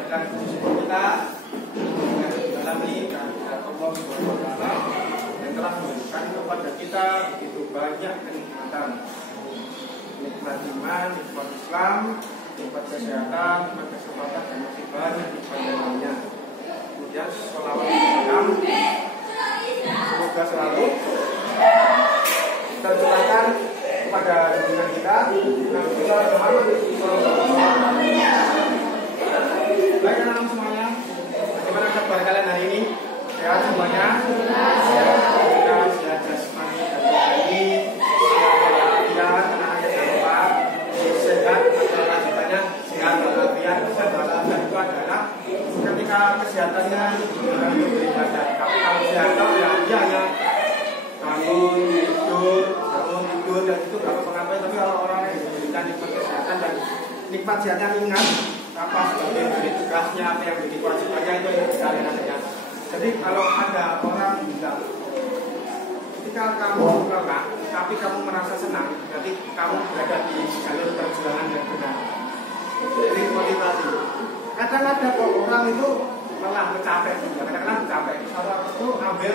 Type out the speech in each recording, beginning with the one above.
menjadikan syukur kita mengalami kehadirat Allah SWT yang telah memberikan kepada kita begitu banyak kenikmatan, nikmat iman, nikmat Islam, nikmat kesehatan, nikmat kesempatan, dan masih banyak nikmat lainnya. Kemudian sholawat salam semoga selalu tercurahkan kepada junjungan kita Nabi kita Muhammad SAW. Baik anak-anak semuanya, bagaimana kabar kalian hari ini? Sehat semuanya? Sehat jasmani dan rohani, sehat walafiat, anak-anak jangan lupa sehat adalah lanjutannya sehat walafiat. Sehat walafiat itu adalah ketika kesehatannya bukan untuk beribadah, tapi kalau sehat ya dia hanya bangun tidur dan itu gak apa-apa. Tapi kalau orang yang diberikan nikmat kesehatan dan nikmat sehatnya ingat apa sebagai dari tugasnya, apa yang menjadi kewajibannya itu yang dicari nantinya. Jadi kalau ada orang bilang ketika kamu lelah tapi kamu merasa senang, berarti kamu berada di jalur perjuangan yang benar. Jadi motivasi. Kadang-kadang kok orang itu lelah, capek, kadang-kadang capek. Kalau itu ambil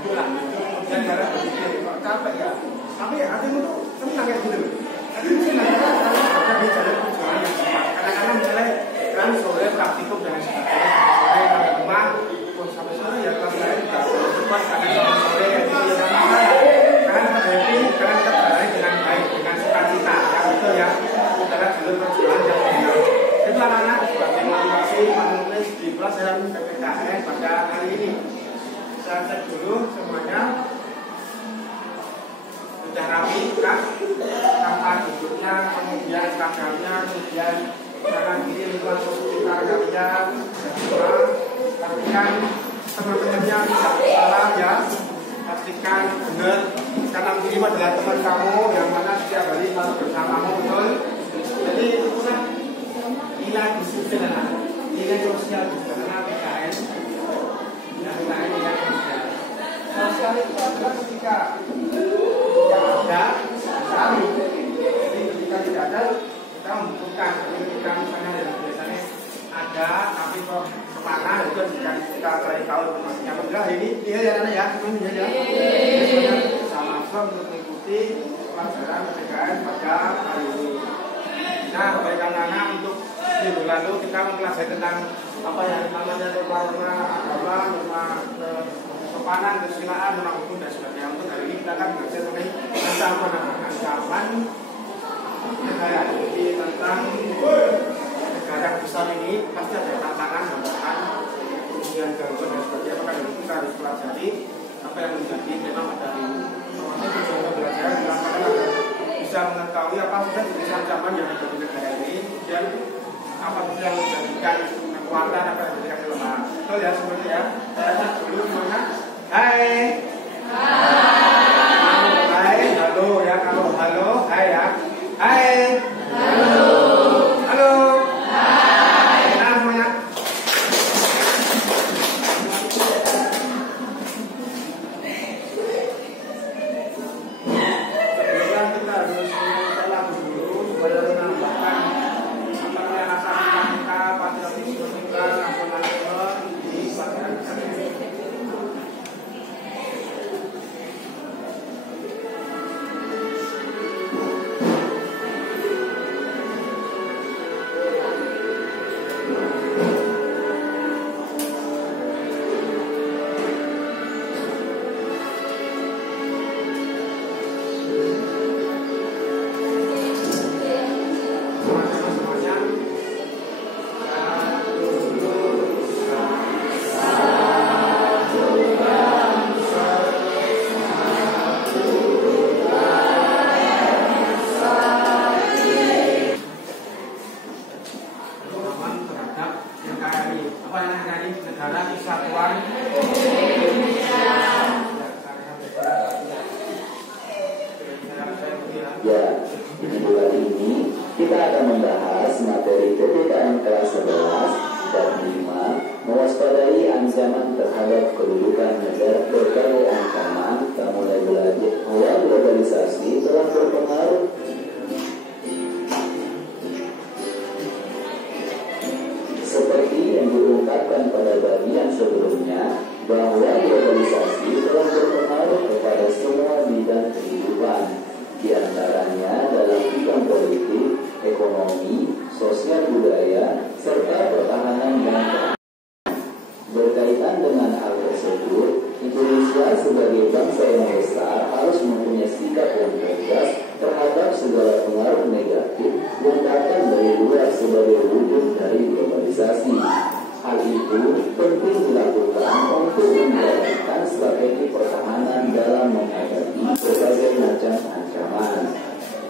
jualan, kemudian cara berpikir kok capek ya. Tapi hatimu tuh senang ya gitu. Tapi senang karena ada di jalur perjuangan yang benar. Kadang-kadang misalnya kan sore praktikum dan sebagainya, sore di rumah, sampai sore ya kalau saya tidak cepat karena sore ya itu ya karena happy, karena kita berlari dengan baik, dengan sukacita, ya betul ya. Adalah jalur perjuangan yang benar. Itu anak-anak sebagai motivasi menulis di pelajaran PPKN pada hari ini. Saya cek dulu semuanya sudah rapi kan, tanpa duduknya, kemudian kadarnya, kemudian kanan kiri lingkungan sekitar kalian, semua. Pastikan teman-temannya tidak salah ya, pastikan benar. Kanan kiri adalah teman kamu yang mana setiap hari selalu bersamamu, betul. Jadi itulah nilai disiplin anak, nilai sosial juga karena PKN. Ya, PKN nilai sosial. Sosial itu adalah ketika tidak ada, sekali. Jadi ketika tidak ada, kita membutuhkan. Jadi ketika misalnya yang biasanya ada, tapi kok kemana itu yang kita cari tahu informasinya. Alhamdulillah ini dia ya anak ya, semuanya ya. Sama-sama untuk mengikuti pelajaran PKN pada hari ini. Nah, baik anak-anak, untuk minggu lalu kita mempelajari tentang apa yang namanya norma agama, norma kesopanan, kesusilaan, norma hukum dan sebagainya. Untuk hari ini kita akan belajar mengenai ancaman negara. Jadi tentang negara besar ini pasti ada tantangan, hambatan, kemudian gangguan dan sebagainya. Maka dari itu kita harus pelajari apa yang menjadi tema pada hari ini. Termasuk tujuan belajar dilakukan agar bisa mengetahui apa saja jenis ancaman yang ada di negara ini, dan apa saja yang menjadikan kekuatan, apa yang menjadikan kelemahan. Betul ya semuanya ya. Saya cek dulu semuanya. Hai. Hai. Halo ya. Kalau halo, hai ya. Hai. Halo. Halo. Hai. Nah semuanya. bangsa yang besar harus mempunyai sikap yang tegas terhadap segala pengaruh negatif yang datang dari luar sebagai wujud dari globalisasi. Hal itu penting dilakukan untuk menjalankan strategi pertahanan dalam menghadapi berbagai macam ancaman.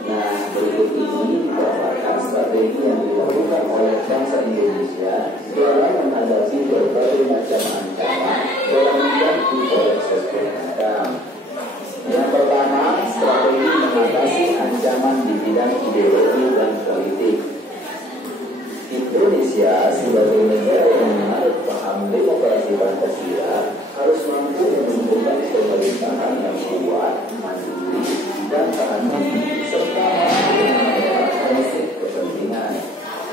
Nah, berikut ini merupakan strategi yang dilakukan oleh bangsa Indonesia dalam menghadapi berbagai macam ancaman dalam menghadapi proses PHK. Yang pertama, strategi mengatasi ancaman di bidang ideologi dan politik. Indonesia sebagai negara yang menganut paham demokrasi Pancasila harus mampu menunjukkan pemerintahan yang kuat, mandiri, dan tahan diri serta mampu mengelola prinsip kepentingan.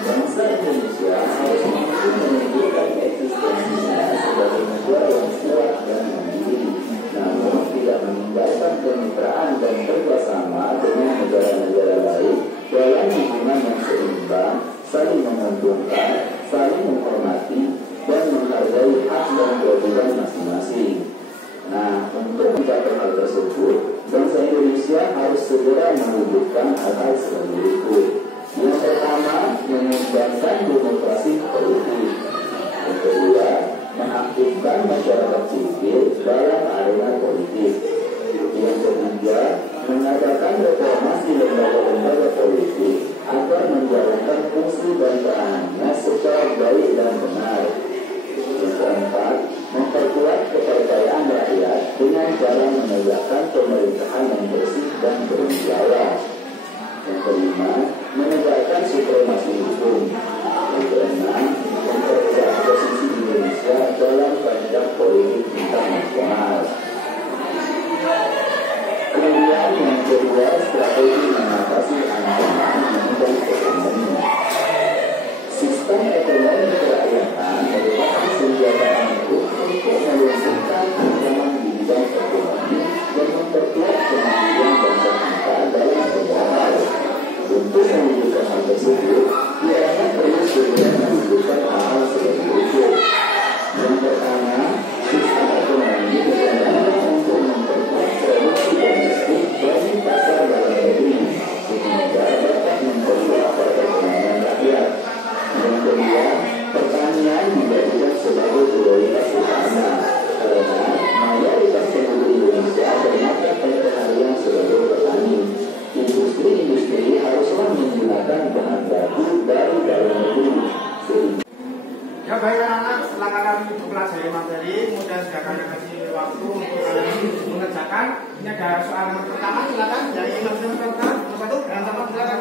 Bangsa Indonesia harus mampu menunjukkan eksistensinya sebagai negara yang kuat dan mandiri, namun tidak meninggalkan kemitraan dan kerjasama dengan negara-negara lain dalam hubungan yang seimbang, saling menguntungkan, saling menghormati, dan menghargai hak dan kewajiban masing-masing. Nah, untuk mencapai hal tersebut, bangsa Indonesia harus segera mewujudkan hal-hal sebagai berikut. Yang pertama, mengembangkan demokrasi politik. Yang kedua, mengaktifkan masyarakat sipil dalam arena politik. Yang ketiga, mengadakan reformasi lembaga-lembaga politik agar menjalankan fungsi dan peranannya secara baik dan benar. Yang keempat, memperkuat kepercayaan rakyat dengan cara menegakkan pemerintahan yang bersih dan berwibawa. Yang kelima, menegakkan supremasi hukum. Yang keenam, memperkuat posisi Indonesia dalam kancah politik internasional. Kemudian yang kedua, strategi mengatasi ancaman bidang ekonomi. Sistem ekonomi kerakyatan merupakan senjata ampuh untuk melumpuhkan ancaman di bidang ekonomi dan memperkuat kemampuan bangsa kita dalam segala hal. Untuk mewujudkan hal tersebut, dianggap perlu segera mewujudkan hal sebagai berikut. Yang pertama, sistem ekonomi diperlukan untuk memperkuat produksi domestik bagi pasar dalam negeri sehingga dapat memperkuat perekonomian rakyat. Yang kedua, pertanian dijadikan sebagai prioritas utama karena mayoritas penduduk Indonesia bermata pencaharian sebagai petani. Industri-industri haruslah menggunakan bahan baku dari dalam negeri. Ya baik anak-anak, setelah kalian mempelajari materi, kemudian sudah kalian kasih waktu untuk kalian mengerjakan. Ini ada soal nomor pertama, silakan. Yang ingin nomor pertama, nomor satu, jangan sama silakan.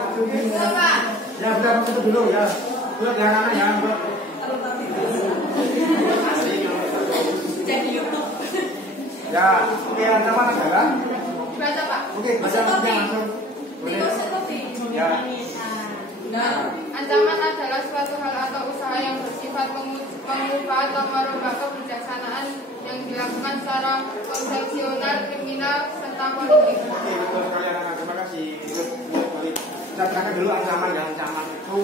Ya sudah satu dulu ya. Buat ya anak-anak ya. Jadi YouTube. Ya, oke ancaman adalah. Baca Pak. Oke, baca langsung. Ya. Nah, ancaman adalah suatu hal atau usaha yang bersifat mengubah atau merubah kebijaksanaan yang dilakukan secara konsepsional, kriminal, serta politik. Oke, betul sekali anak-anak. Terima kasih. Kita terangkan dulu ancaman ya. Ancaman itu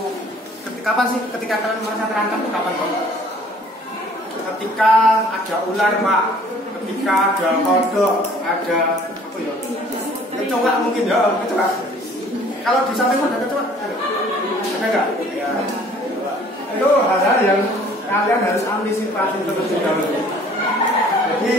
kapan sih ketika kalian merasa terancam itu kapan Pak? Ketika ada ular Pak, ketika ada kodok, ada apa ya? Kecoak mungkin ya, kecoak. Kalau di samping ada kecoak, ada nggak? Ya. Itu hal-hal yang kalian harus antisipasi terlebih dahulu. Jadi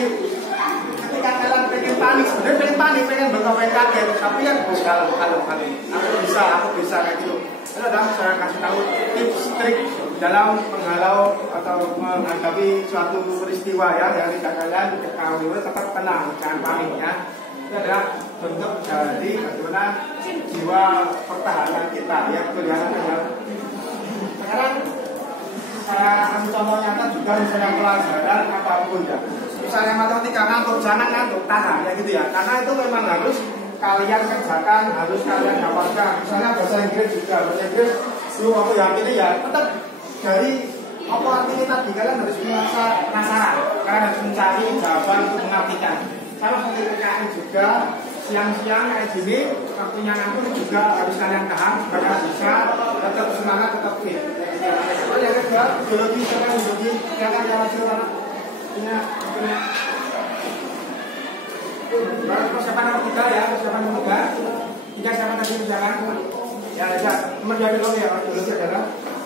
ketika kalian pengen panik, sebenarnya pengen berkepeng kaget, tapi kan kalau aku bisa kayak gitu. Itu adalah saya kasih tahu tips trik dalam menghalau atau menghadapi suatu peristiwa ya yang tidak kalian ketahui, tetap tenang, jangan panik ya. Itu adalah bentuk dari bagaimana jiwa pertahanan kita ya, betul ya. Sekarang saya kasih contoh nyata juga misalnya pelajaran apapun ya. Misalnya matematika ngantuk, jangan ngantuk, tahan ya gitu ya. Karena itu memang harus kalian kerjakan, harus kalian dapatkan. Misalnya bahasa Inggris juga, bahasa Inggris belum aku yakini ya, tetap dari apa artinya tadi kalian harus merasa penasaran, kalian harus mencari jawaban untuk mengartikan. Sama seperti PKN juga, siang-siang kayak gini, waktunya ngantuk juga harus kalian tahan supaya bisa tetap semangat, tetap fit. Lalu yang kedua, biologi, silakan yang hasil punya. Persiapan nomor 3 ya, persiapan nomor 3. Tiga siapa tadi persiapan? Ya, nomor 2 dulu ya, ideologi adalah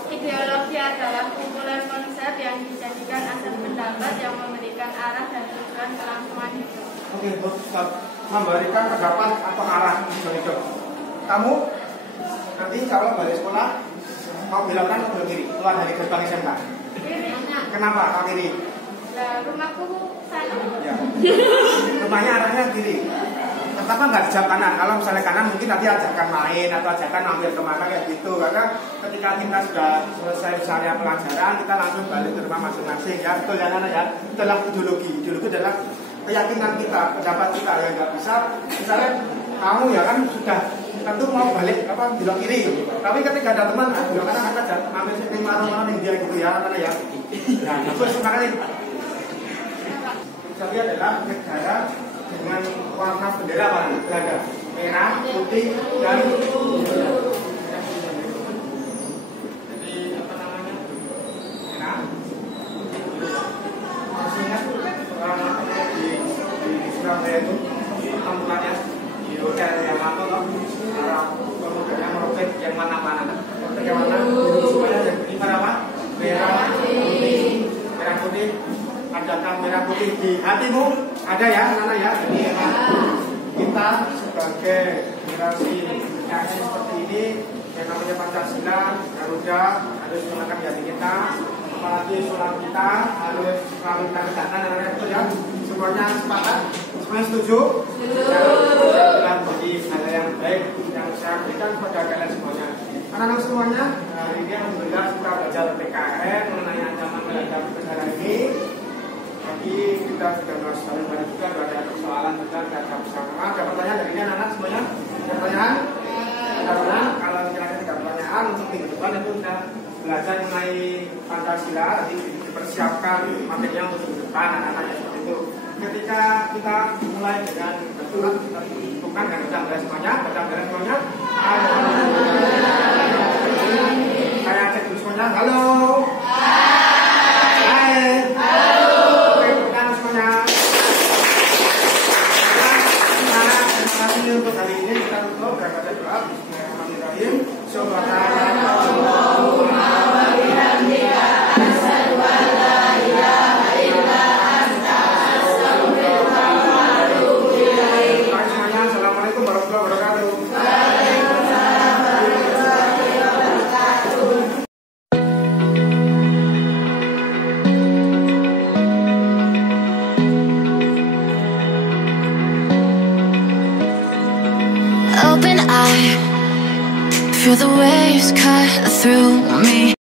ideologi adalah kumpulan konsep yang dijadikan asas pendapat yang memberikan arah dan tujuan kelangsungan hidup. oke, stop. Memberikan pendapat atau arah tujuan hidup. Kamu nanti kalau balik sekolah mau belok kanan atau belok kiri? Keluar dari gerbang SMK. Kiri. Kenapa kau kiri? Nah, rumahku sana. Ya. Rumahnya arahnya kiri. Kenapa nggak dijawab kanan? Kalau misalnya kanan mungkin nanti ajakan main atau ajakan ambil kemana kayak gitu. Karena ketika kita sudah selesai misalnya pelajaran, kita langsung balik ke rumah masing-masing ya. Betul ya anak ya? Itu adalah ideologi. Ideologi adalah keyakinan kita, pendapat kita yang nggak bisa. Misalnya kamu ya kan sudah tentu mau balik belok kiri. Tapi ketika ada teman, belok kanan aja. Ambil sini marah-marah yang dia gitu ya, anak ya. Nah, itu sekarang Italia adalah negara dengan warna bendera warna Belanda, merah, putih, dan biru. Jadi apa namanya? Merah. Masih ingat di Surabaya itu temukannya di hotel yang apa loh? Para pemudanya meroket yang mana-mana. Yang mana? Semuanya yang ini apa? Merah, putih, merah putih. Adakah merah putih di hatimu? Ada ya, anak ya. Jadi kita sebagai generasi yang seperti ini, yang namanya Pancasila, Garuda harus menggunakan di hati kita. Apalagi sholat kita harus selalu kita kerjakan, namanya betul ya. Semuanya sepakat, semuanya setuju. Dan menjadi hal yang baik yang saya berikan kepada kalian semuanya. Anak-anak semuanya, hari ini alhamdulillah kita belajar PKN mengenai ancaman terhadap negara ini. Tadi kita sudah bahas banyak juga ada persoalan tentang data bersama. Ada pertanyaan dari ini anak-anak semuanya? Ada pertanyaan? Ada pertanyaan? Kalau kira-kira tidak pertanyaan untuk minggu depan itu sudah belajar mengenai Pancasila. Tadi dipersiapkan materinya untuk minggu depan anak-anaknya seperti itu. Ketika kita mulai dengan betul bukan dengan baca beres semuanya, semuanya. Saya cek dulu semuanya. Halo. Untuk hari ini kita tutup dan baca doa Bismillahirrahmanirrahim. Subhanallahumma wa bihamdika asyhadu an la ilaha illa anta astaghfiruka wa atubu ilaik. Semuanya assalamualaikum warahmatullahi wabarakatuh. Waalaikumsalam warahmatullahi wabarakatuh. Open eye, feel the waves cut through me.